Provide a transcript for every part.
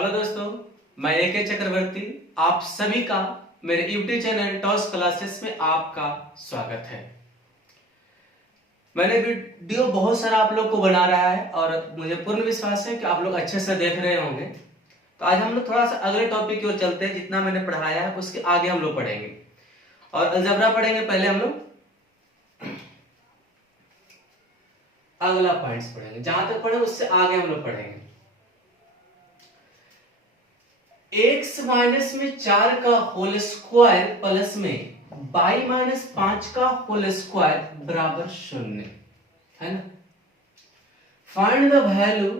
Hello दोस्तों, मैं AK चक्रवर्ती आप सभी का मेरे YouTube चैनल टॉस क्लासेस में आपका स्वागत है। मैंने वीडियो बहुत सारा आप लोग को बना रहा है और मुझे पूर्ण विश्वास है कि आप लोग अच्छे से देख रहे होंगे। तो आज हम लोग थोड़ा सा अगले टॉपिक की ओर चलते हैं। जितना मैंने पढ़ाया है उसके आगे हम लोग पढ़ेंगे और अलजेब्रा पढ़ेंगे। पहले हम लोग अगला पॉइंट्स पढ़ेंगे, जहां तक पढ़े उससे आगे हम लोग पढ़ेंगे। x माइनस में 4 का होल स्क्वायर प्लस में y माइनस 5 का होल स्क्वायर बराबर 0 है ना। Find the value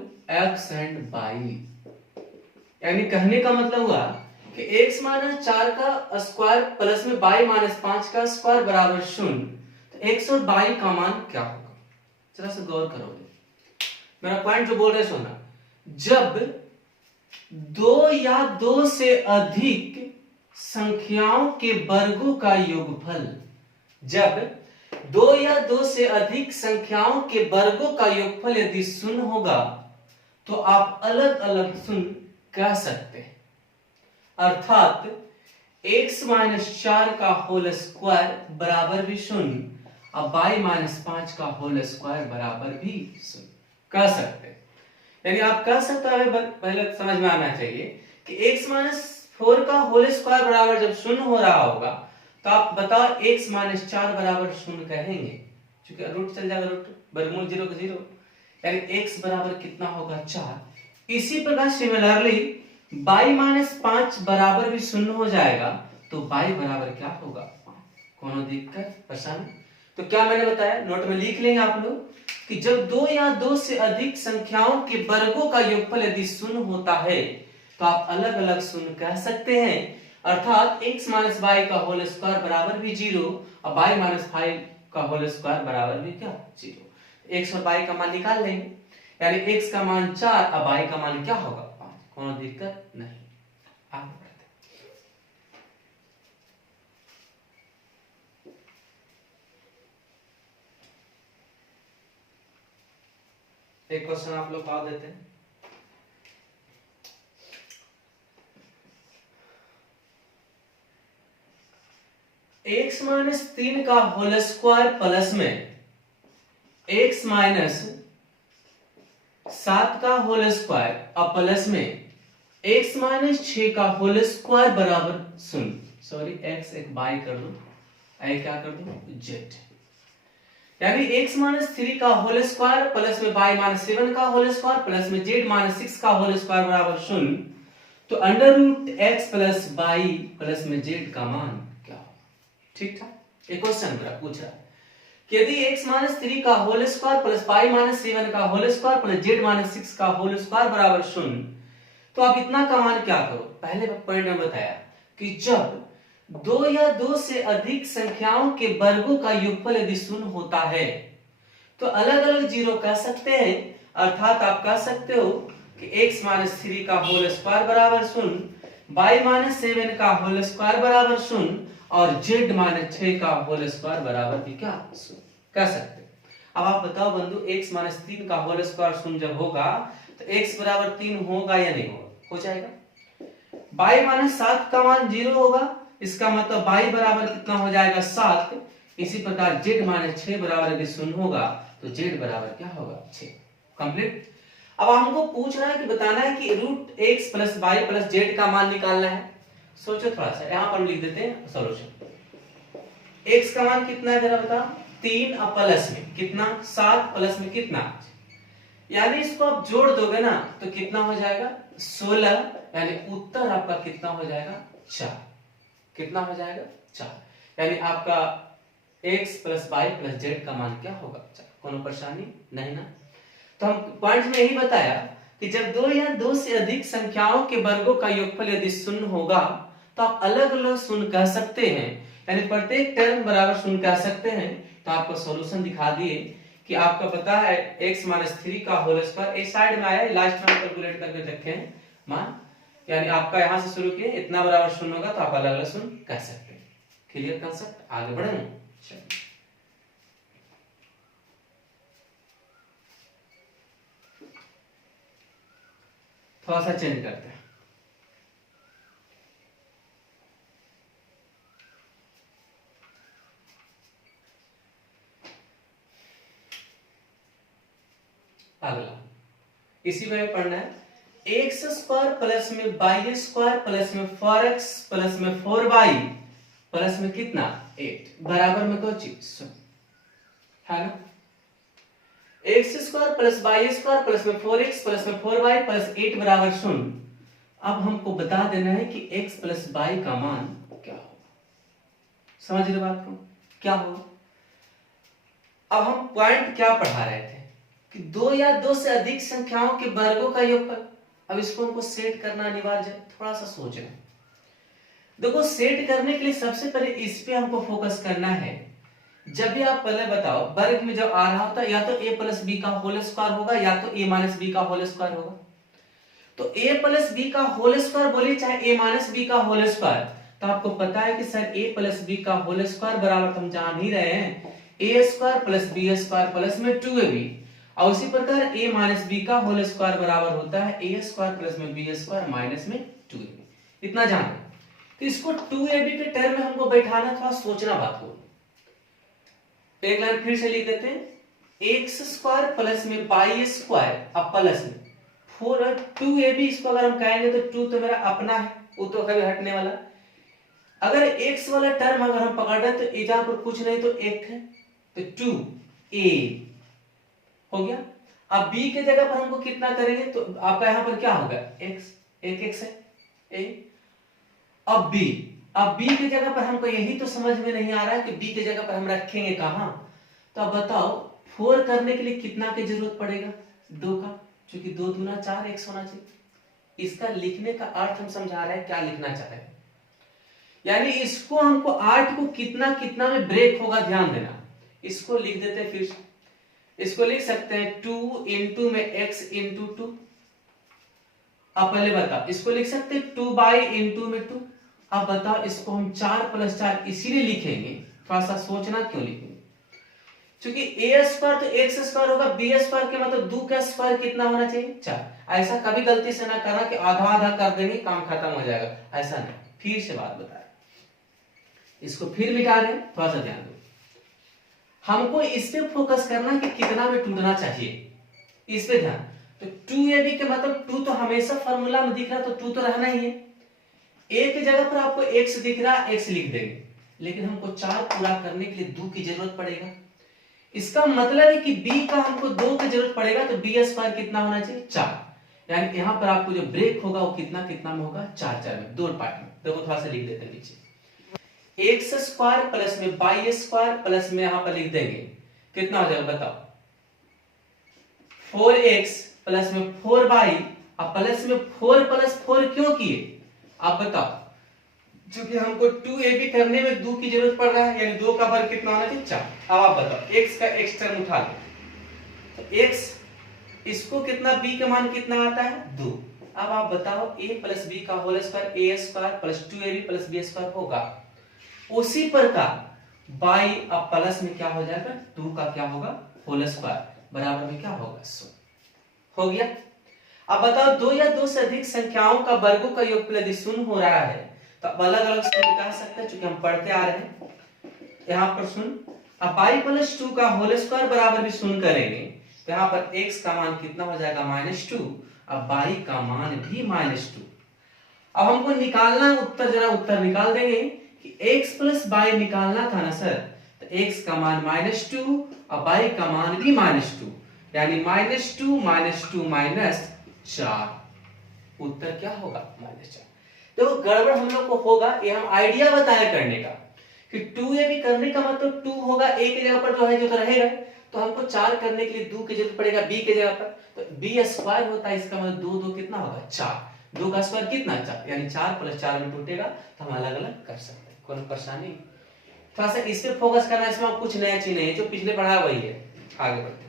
x and y। यानी कहने का मतलब हुआ कि x माइनस 4 का स्क्वायर प्लस में y माइनस 5 का स्क्वायर बराबर 0, तो x और y का मान क्या होगा। जरा से गौर करोगे मेरा पॉइंट जो बोल रहे सुना। जब दो या दो से अधिक संख्याओं के वर्गों का योगफल, जब दो या दो से अधिक संख्याओं के वर्गों का योगफल यदि शून्य होगा तो आप अलग अलग शून्य कह सकते हैं। अर्थात x माइनस 4 का होल स्क्वायर बराबर भी 0 और y माइनस 5 का होल स्क्वायर बराबर भी 0 कह सकते हैं। यानी आप कह सकते हैं, पहले समझ में आना चाहिए कि x माइनस 4 का होल स्क्वायर बराबर जब 0 हो रहा होगा तो आप बताओ x माइनस 4 बराबर 0 कहेंगे, क्योंकि रूट चल जाएगा, रूट वर्गमूल 0 का 0, यानी x बराबर कितना होगा 4। इसी प्रकार सिमिलरली y माइनस 5 बराबर भी 0 हो जाएगा तो y बराबर क्या होगा 5। कोनो दिक्कत परेशानी? तो क्या मैंने बताया, नोट में लिख लेंगे आप लोग कि जब दो या दो से अधिक संख्याओं के वर्गों का योगफल यदि 0 होता है तो आप अलग अलग शून्य कह सकते हैं। अर्थात x माइनस वाई का होल स्क्वायर बराबर भी 0 और y माइनस 5 का होल स्क्वायर बराबर भी क्या 0। x और y का मान निकाल लेंगे, यानी x का मान 4 और y का मान क्या होगा 5। कोनो दिक्कत नहीं। आगे बढ़ते एक क्वेश्चन आप लोग पा देते हैं। x माइनस 3 का होल स्क्वायर प्लस में x माइनस 7 का होल स्क्वायर और प्लस में x माइनस 6 का होल स्क्वायर बराबर 0। सॉरी, x एक बाई कर दो, आई क्या कर दो z। यानी x माइनस 3 का होल स्क्वायर प्लस में y माइनस 7 का होल स्क्वायर प्लस में z माइनस 6 का होल स्क्वायर बराबर 0। तो under root x plus y plus में z का मान क्या होगा। ठीक ठाक। एक क्वेश्चन मेरा पूछ रहा है कि यदि x माइनस 3 का whole square plus y minus 7 का whole square plus z minus 6 का होल स्क्वायर बराबर 0, तो आप इतना का मान क्या करो। पहले पॉइंट में बताया कि जब दो या दो से अधिक संख्याओं के वर्गों का योगफल यदि 0 होता है तो अलग अलग जीरो कह सकते हैं। अर्थात आप कह सकते हो कि x माइनस 3 का होल स्क्वायर बराबर 0, y माइनस 7 का होल स्क्वायर बराबर 0 और z माइनस 6 का होल स्क्वायर बराबर भी क्या 0 कह सकते हैं। अब आप बताओ बंधु, x माइनस 3 का होल स्क्वायर 0 जब होगा तो x बराबर 3 होगा या नहीं होगा, हो जाएगा। y माइनस 7 का मान 0 होगा, इसका मतलब y बराबर कितना हो जाएगा 7। इसी प्रकार z माइनस 6 बराबर यदि 0 होगा तो z बराबर क्या होगा 6। कंप्लीट। अब हमको पूछ रहा है कि बताना है कि root x plus y plus z का मान निकालना है। सोचो थोड़ा सा, यहां पर हम लिख देते हैं सॉल्यूशन। x का मान कितना है जरा बताओ, 3 और प्लस में कितना 7 प्लस में कितना, यानी इसको आप जोड़ दोगे ना तो कितना हो जाएगा 16, यानी उत्तर आपका कितना हो जाएगा 4। कितना हो जाएगा 4। यानी आपका x plus y plus z का मान क्या होगा 4। कोनो परेशानी नहीं ना। तो हम पॉइंट में यही बताया कि जब दो या दो से अधिक संख्याओं के वर्गों का योगफल यदि 0 होगा तो आप अलग अलग शून्य कह सकते हैं, यानी प्रत्येक टर्म बराबर शून्य कह सकते हैं। तो आपको सॉल्यूशन दिखा दिए कि आपका पता है x माइनस 3 का होल स्क्वायर एक साइड में आया, लास्ट में कैलकुलेट करके रखे हैं मान, यानी आपका यहां से शुरू किए इतना बराबर 0 होगा तो आप अलग अलग शून्य कह सकते हैं। क्लियर कंसेप्ट, आगे बढ़े। चलिए थोड़ा सा चेंज करते हैं। अगला इसी में पढ़ना है, एक्स स्क्वायर प्लस में वाई स्क्वायर प्लस में 4x प्लस में 4y प्लस में कितना 8 बराबर में कोई चीज है ना। X square plus y square plus में 4x प्लस में 4y प्लस 8 बराबर 0। अब हमको बता देना है कि x प्लस y का मान क्या होगा। समझ रहे बात को, क्या होगा। अब हम पॉइंट क्या पढ़ा रहे थे कि दो या दो से अधिक संख्याओं के वर्गों का योगफल। अब इसको हमको सेट करना अनिवार्य है, थोड़ा सा सोचना। देखो सेट करने के लिए सबसे पहले इस पे हमको फोकस करना है। जब भी आप पहले बताओ वर्ग में जब आ रहा होता है या तो a प्लस बी का होल स्क्वायर होगा या तो a माइनस बी का होल स्क्वायर होगा। तो a प्लस बी का होल स्क्वायर बोलिए चाहे a माइनस बी का होल स्क्वायर, तो आपको पता है कि सर a प्लस बी का होल स्क्वायर बराबर हम जान ही रहे हैं a square plus B square plus में 2ab। और उसी प्रकार a माइनस बी का होल स्क्वायर बराबर होता है a स्क्वायर प्लस में बी स्क्वायर माइनस में 2ab। इतना जान। तो इसको 2ab के टर्म में हमको बैठाना, थोड़ा सोचना बात को। एक लाइन फिर से लिख देते हैं, एक्स स्क्वायर प्लस में वाई स्क्वायर अब प्लस में 2ab। इसको अगर हम कहेंगे तो 2 तो मेरा अपना है, वो तो कभी हटने वाला। अगर x वाला टर्म अगर हम पकड़ रहे तो इधर पर कुछ नहीं तो 1 है, तो 2a हो गया। अब b के जगह पर हमको कितना करेंगे तो आपका यहां पर क्या होगा x, एक x है a। अब b की जगह पर हमको यही तो समझ में नहीं आ रहा है कि b की जगह पर हम रखेंगे कहां। तो अब बताओ 4 करने के लिए कितना की जरूरत पड़ेगा 2 का, क्योंकि 2 दूना 4 x होना चाहिए। इसका लिखने का अर्थ हम समझा रहे हैं, क्या लिखना चाह रहे हैं, यानी इसको हमको 8 को कितना कितना में ब्रेक होगा ध्यान देना। इसको लिख देते हैं, फिर इसको लिख सकते हैं 2 इंटू में x इंटू 2। अब पहले बताओ इसको लिख सकते हैं 2 बाई इंटू में 2। अब बताओ इसको हम 4 प्लस 4 इसीलिए लिखेंगे, थोड़ा सा सोचना क्यों लिखेंगे, क्योंकि a स्क्वायर तो x स्क्वायर होगा, b स्क्वायर के मतलब 2 का स्क्वायर कितना होना चाहिए 4। ऐसा कभी गलती से ना करना कि आधा आधा कर देंगे काम खत्म हो जाएगा, ऐसा नहीं। फिर से बात बता रहे, इसको फिर मिटा रहे हैं, थोड़ा सा ध्यान दो। हमको इस पे फोकस करना कि कितना में टूटना चाहिए, इस पे ध्यान। तो 2ab के मतलब 2 तो हमेशा फार्मूला में दिख रहा, तो 2 तो रहना ही है। a की जगह पर आपको x दिख रहा है, x लिख देंगे, लेकिन हमको 4 पूरा करने के लिए 2 की जरूरत पड़ेगा। इसका मतलब है कि b का हमको 2 की जरूरत पड़ेगा, तो b स्क्वायर कितना होना चाहिए 4। यानी यहां पर आपको जो ब्रेक होगा वो कितना कितना में होगा 4 4 में, 2 पार्ट में। देखो थोड़ा सा लिख देते हैं नीचे, एक्स स्क्वायर प्लस में वाई स्क्वायर प्लस में यहां पर लिख देंगे कितना हो जाएगा बताओ 4x प्लस में 4y अब प्लस में 4 प्लस 4 क्यों किए आप बताओ, क्योंकि हमको 2ab करने में 2 की जरूरत पड़ रहा है, यानी 2 का वर्ग कितना होना चाहिए 4। अब आप बताओ x का x टर्म उठा लो, तो x इसको कितना b का मान कितना आता है 2। अब आप बताओ a प्लस b का whole square a square plus 2ab plus b square होगा। उसी प्रकार y अब प्लस में क्या हो जाएगा 2 का क्या होगा होल स्क्वायर बराबर में क्या होगा 100 हो गया। अब बताओ 2 या 2 से अधिक संख्याओं का वर्गों का योगफल यदि 0 हो रहा है तो अब अलग अलग सूत्र कह सकते हैं, क्योंकि हम पढ़ते आ रहे हैं। यहाँ पर सुन, अब y प्लस 2 का होल स्क्वायर बराबर भी शून्य करेंगे तो यहाँ पर x का मान कितना हो जाएगा -2, अब y का मान भी -2। अब हमको निकालना उत्तर, जरा उत्तर निकाल देंगे कि x प्लस y निकालना था ना सर, तो x का मान -2 और y का मान भी -2, यानी -2 -4 उत्तर क्या होगा -4। तो गड़बड़ हम लोग को होगा, ये हम आइडिया बताया करने का कि 2ab करने का मतलब 2 होगा, a की जगह पर जो है जो तो रहेगा, तो हमको 4 करने के लिए 2 की जरूरत पड़ेगा b की जगह पर, तो b स्क्वायर होता है, इसका मतलब 2 2 कितना होगा 4, 2 का स्क्वायर कितना 4, यानी 4 प्लस 4 में टूटेगा, तो हम अलग अलग कर सकते हैं, कोई परेशानी। थोड़ा सा इस पे फोकस करना, इसमें कुछ नया चीज नहीं है, जो पिछले पढ़ा वही है। आगे बढ़ते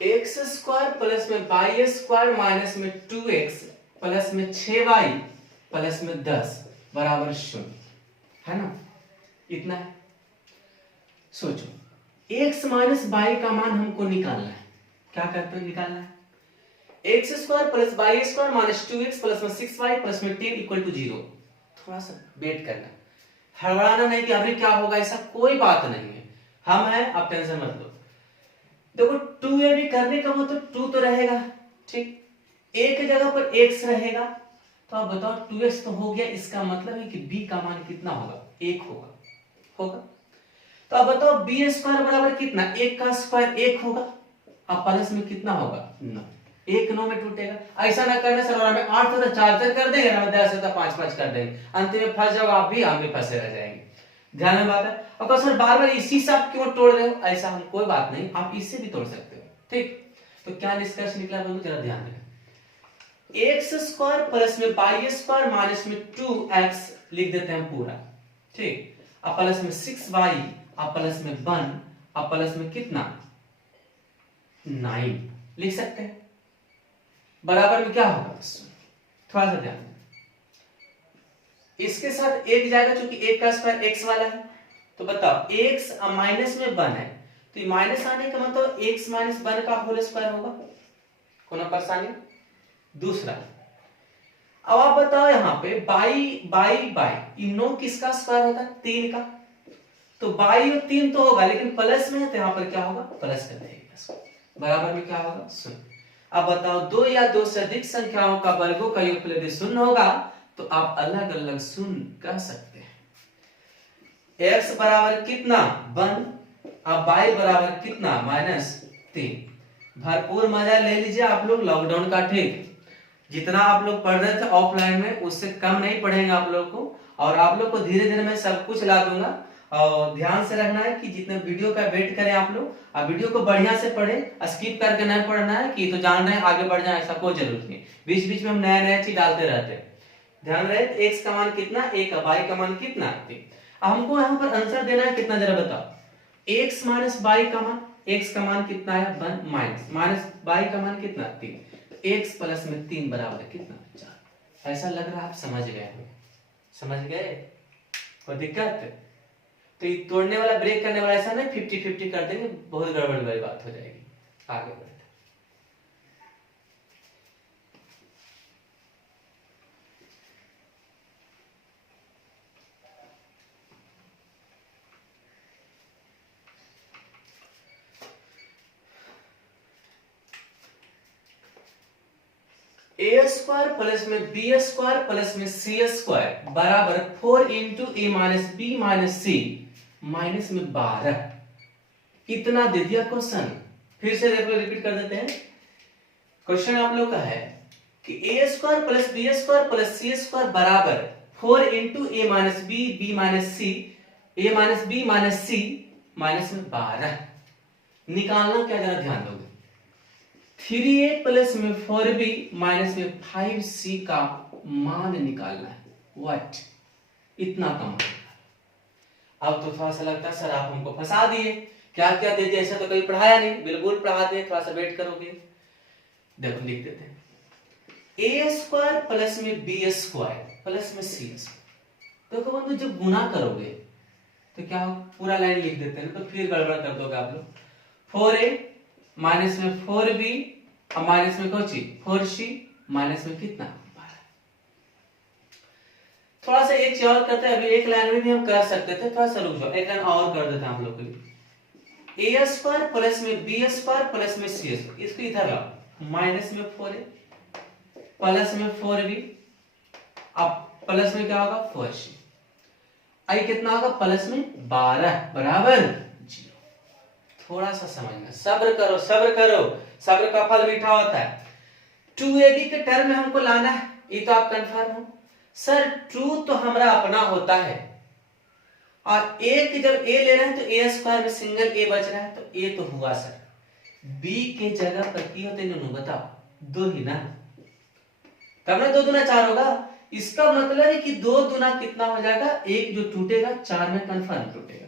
एक्स स्क्वायर प्लस में वाई स्क्वायर माइनस में 2x प्लस में 6y प्लस में 10 बराबर 0 है ना, इतना है। सोचो, x माइनस बाई का मान हमको निकालना है। क्या करते हैं, निकालना है x square plus by square minus 2x plus में 6y प्लस में 10 इक्वल टू 0। थोड़ा सा वेट करना, हड़बड़ाना नहीं कि अभी क्या होगा, ऐसा कोई बात नहीं है, हम हैं, आप टेंशन मत लो। देखो 2ab करने का मतलब 2 तो रहेगा, ठीक, a की जगह पर x रहेगा, तो आप बताओ 2x तो हो गया, इसका मतलब है कि b का मान कितना होगा, 1 होगा। तो आप बताओ b स्क्वायर बराबर कितना, 1 का स्क्वायर 1 होगा, अब प्लस में कितना होगा 9, 1 9 में टूटेगा। ऐसा ना करने से हमें 8 होता 4 कर देंगे ना, 10 होता 5 कर देंगे, अंत में फंस जाओगे आप भी, हम भी फंसे रह जाएंगे। ध्यान में बात है। और सर बार बार इसी से आप क्यों तोड़ रहे हो, ऐसा हम कोई बात नहीं, आप इससे भी तोड़ सकते हो, ठीक। तो क्या निष्कर्ष निकला बंधु, जरा ध्यान देना, एक्स स्क्वायर प्लस में बाई स्क्वायर माइनस में 2x लिख देते हैं पूरा, ठीक, अब प्लस में 6y, अब प्लस में 1, अब प्लस में कितना 9 लिख सकते हैं, बराबर में क्या होगा, थोड़ा सा ध्यान, इसके साथ एक जाएगा क्योंकि 1 का स्क्वायर x वाला है, तो बताओ x माइनस में 1 है, तो माइनस आने का मतलब x माइनस 1 का होल स्क्वायर होगा, कोई परेशानी। दूसरा, अब आप बताओ यहाँ पे बाई इन 9 किसका स्क्वायर होता है, 3 का, तो बाई और 3 तो होगा, लेकिन प्लस में है तो यहाँ पर क्या होगा, प्लस कर देगा, बराबर में क्या होगा, शून्य। अब बताओ 2 या 2 से अधिक संख्याओं का वर्गों का योगफल यदि शून्य होगा तो आप अलग अलग शून्य कह सकते हैं। x बराबर कितना 1, अब y बराबर कितना -3। भरपूर मजा ले लीजिए आप लोग लॉकडाउन का, ठीक, जितना आप लोग पढ़ रहे थे ऑफलाइन में उससे कम नहीं पढ़ेंगे आप लोग को, और आप लोग को धीरे धीरे मैं सब कुछ ला दूंगा। और ध्यान से रखना है कि जितने वीडियो का वेट करें आप लोग, अब वीडियो को बढ़िया से पढ़ें, स्किप करके नहीं पढ़ना है कि तो जान रहे हैं आगे बढ़ जाए, ऐसा कोई जरूरत नहीं, बीच बीच में हम नया नया चीज डालते रहते हैं। ध्यान रहे, x का मान कितना 1, y का मान कितना 3। हमको यहाँ पर आंसर देना है कितना, जरा बताओ, x माइनस y का मान, x का मान कितना है 1 माइनस y का मान कितना 3, x प्लस में 3 बराबर कितना 4। ऐसा लग रहा है आप समझ गए, समझ गए, कोई दिक्कत, तो ये तोड़ने वाला ब्रेक करने वाला ऐसा नहीं 50-50 कर देंगे, बहुत गड़बड़ वाली बात हो जाएगी। आगे बढ़ते ए स्क्वायर प्लस में बी स्क्वायर प्लस में सी स्क्वायर बराबर 4 into A minus B minus C minus में 12, कितना दे दिया क्वेश्चन। फिर से देखो, रिपीट कर देते हैं, क्वेश्चन आप लोग का है कि A square plus B square plus C square बराबर 4 into A minus B B minus C A minus B minus C minus में 12 निकालना। क्या जरा ध्यान दोगे, 3a प्लस में 4b माइनस में 5c का मान निकालना है। व्हाट, इतना का मान। अब तो थोड़ा सा लगता है सर आप हमको फंसा दिए, क्या क्या दे दिया, ऐसा तो कहीं पढ़ाया नहीं, बिल्कुल पढ़ा दिए, थोड़ा सा वेट करोगे। देखो लिख देते हैं, ए स्क्वायर प्लस में बी स्क्वायर प्लस में सी स्क्वायर। देखो बंधु जब गुना करोगे तो क्या हो, पूरा लाइन लिख देते हैं, तो फिर गड़बड़ कर दोगे आप लोग। 4a माइनस में 4b और माइनस में कौन सी 4c माइनस में कितना 12। थोड़ा सा एक चीज और करते हैं, अभी एक लाइन में भी हम कर सकते थे, थोड़ा सा रुक जाओ, एक लाइन और कर देते हैं हम लोग के लिए। ए स्क्वायर प्लस में बी स्क्वायर प्लस में सी स्क्वायर, इसको इधर लाओ, माइनस में 4a प्लस में 4b, अब प्लस में क्या होगा 4c, आई कितना होगा प्लस में 12 बराबर 0। थोड़ा सा समझना, सब्र करो सब्र करो, सब्र का फल मीठा होता है। 2ab के टर्म में हमको लाना है, ये तो आप कंफर्म हो। सर 2 तो हमारा अपना होता है, और a की जब a ले रहे हैं तो a स्क्वायर में सिंगल a बच रहा है, तो a तो हुआ सर। b के जगह पर की होते हैं, बताओ 2 ही ना, तब ना 2 दूना 4 होगा। इसका मतलब है कि 2 दूना कितना हो जाएगा, एक जो टूटेगा 4 में कंफर्म टूटेगा।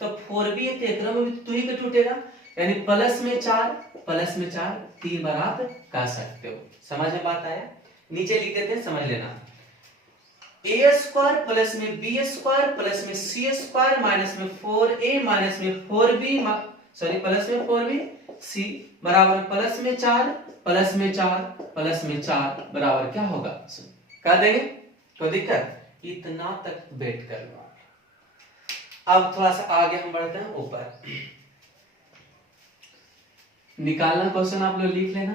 तो 4b है तो एकरा में भी 2 ही का टूटेगा, यानी प्लस में 4 3 बार आप कह सकते हो। समझ में बात आया, नीचे लिख देते हैं, समझ लेना। ए स्क्वायर प्लस में बी स्क्वायर प्लस में सी स्क्वायर माइनस में 4a माइनस में 4b सॉरी प्लस में 4b सी बराबर प्लस में 4 प्लस में 4 प्लस में 4 बराबर क्या होगा? कर देंगे, कोई दिक्कत? इतना तक वेट कर लो। अब थोड़ा सा आगे हम बढ़ते हैं ऊपर। निकालना क्वेश्चन आप लोग लिख लेना।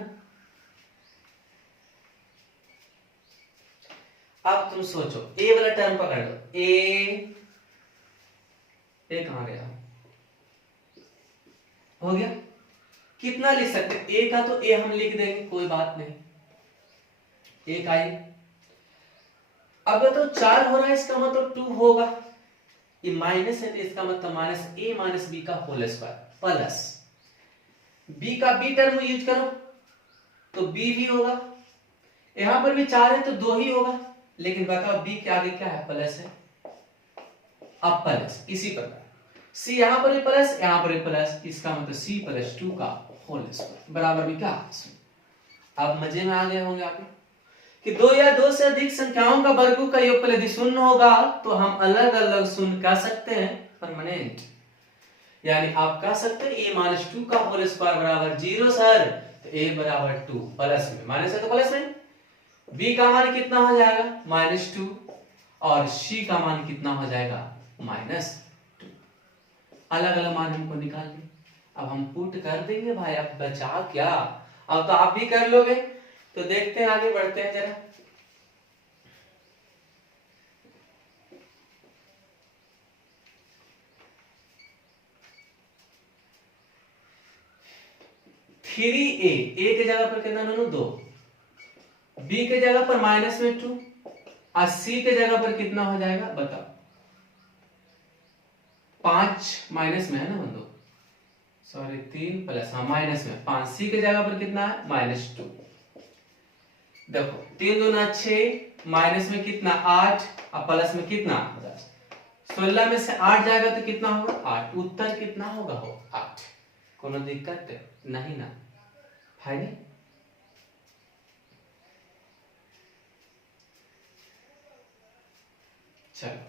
अब तुम सोचो, ए वाला टर्म पकड़ लो। ए कहां गया? हो गया। कितना लिख सकते? ए का तो ए हम लिख देंगे, कोई बात नहीं। एक आई। अब तो 4 हो रहा है, इसका मतलब 2 होगा। ये माइनस है तो इसका मतलब माइनस ए माइनस बी का होल स्क्वायर प्लस बी का बी टर्म यूज करो तो बी भी होगा। यहां पर भी 4 है तो 2 ही होगा, लेकिन बताओ बी के आगे क्या है? प्लस है। अब प्लस इसी प्रकार सी यहां पर भी प्लस, यहां पर भी प्लस, इसका मतलब सी प्लस 2 का होल स्क्वायर बराबर में क्या? अब मजे में आ गए होंगे आप कि 2 या 2 से अधिक संख्याओं का वर्गों का योगफल यदि शून्य होगा तो हम अलग अलग शून्य कह सकते हैं परमानेंट। यानी आप कह सकते हैं a माइनस 2 का होल स्क्वायर बराबर 0 सर, तो a बराबर 2 प्लस में माइनस है तो प्लस में b का मान कितना हो जाएगा? -2 और c का मान कितना हो जाएगा? -2। अलग अलग मान हमको निकालने। अब हम पुट कर देंगे भाई, अब बचा क्या? अब तो आप भी कर लोगे। तो देखते हैं, आगे बढ़ते हैं जरा। थ्री ए के जगह पर कितना? 2। बी के जगह पर -2 और सी के जगह पर कितना हो जाएगा बताओ? 5 माइनस में है ना बंदो, सॉरी 3 प्लस, हाँ माइनस में 5। सी के जगह पर कितना है? -2। देखो 3 दूना 6, माइनस में कितना? 8 और प्लस में कितना? 10। 16 में से 8 जाएगा तो कितना होगा? 8। उत्तर कितना होगा? 8। कोनो दिक्कत नहीं ना? है नहीं? चलो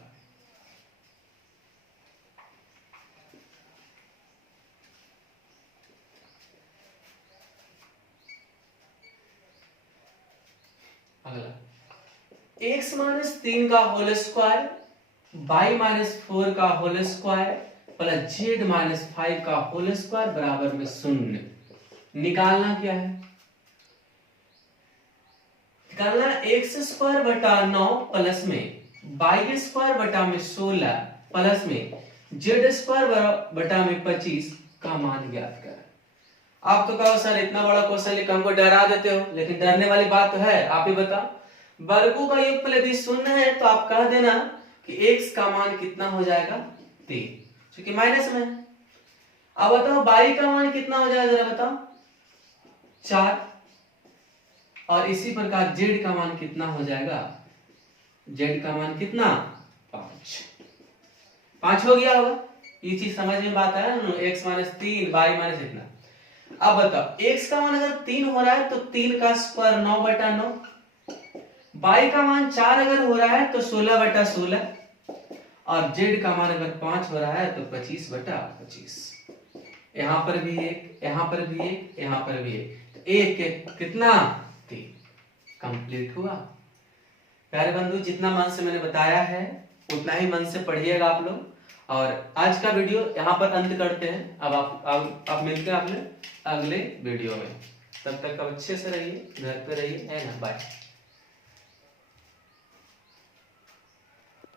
अगला, x माइनस 3 का होल स्क्वायर y माइनस 4 का whole square plus z minus 5 का होल स्क्वायर बराबर में 0। निकालना क्या है? निकालना x स्क्वायर बटा 9 प्लस में y स्क्वायर बटा में 16 प्लस में z स्क्वायर बटा में 25 का मान ज्ञात कर। आप तो कहो सर इतना बड़ा क्वेश्चन लिखा हमको डरा देते हो, लेकिन डरने वाली बात तो है। आप ही बताओ, वर्गों का योगफल यदि 0 है तो आप कह देना कि x का मान कितना हो जाएगा? 3, क्योंकि माइनस में है। अब बताओ y का मान कितना हो जाएगा, जरा बताओ? 4। और इसी प्रकार z का मान कितना हो जाएगा? z का मान कितना? 5 हो गया होगा। ये चीज समझ में बात आया ना? x माइनस 3 y माइनस इतना। अब बताओ x का मान अगर 3 हो रहा है तो 3 का स्क्वायर 9 बटा 9। y का मान 4 अगर हो रहा है तो 16 बटा 16। और z का मान अगर 5 हो रहा है तो 25 बटा 25। यहां पर भी एक, यहां पर भी एक, यहां पर भी एक, तो एक के कितना? 3। कंप्लीट हुआ। प्यारे बंधु, जितना मन से मैंने बताया है उतना ही मन से पढ़िएगा आप लोग। और आज का वीडियो यहाँ पर अंत करते हैं। अब आप मिलते हैं अपने अगले वीडियो में। तब तक अच्छे से रहिए, घर पे रहिए, है ना? बाय।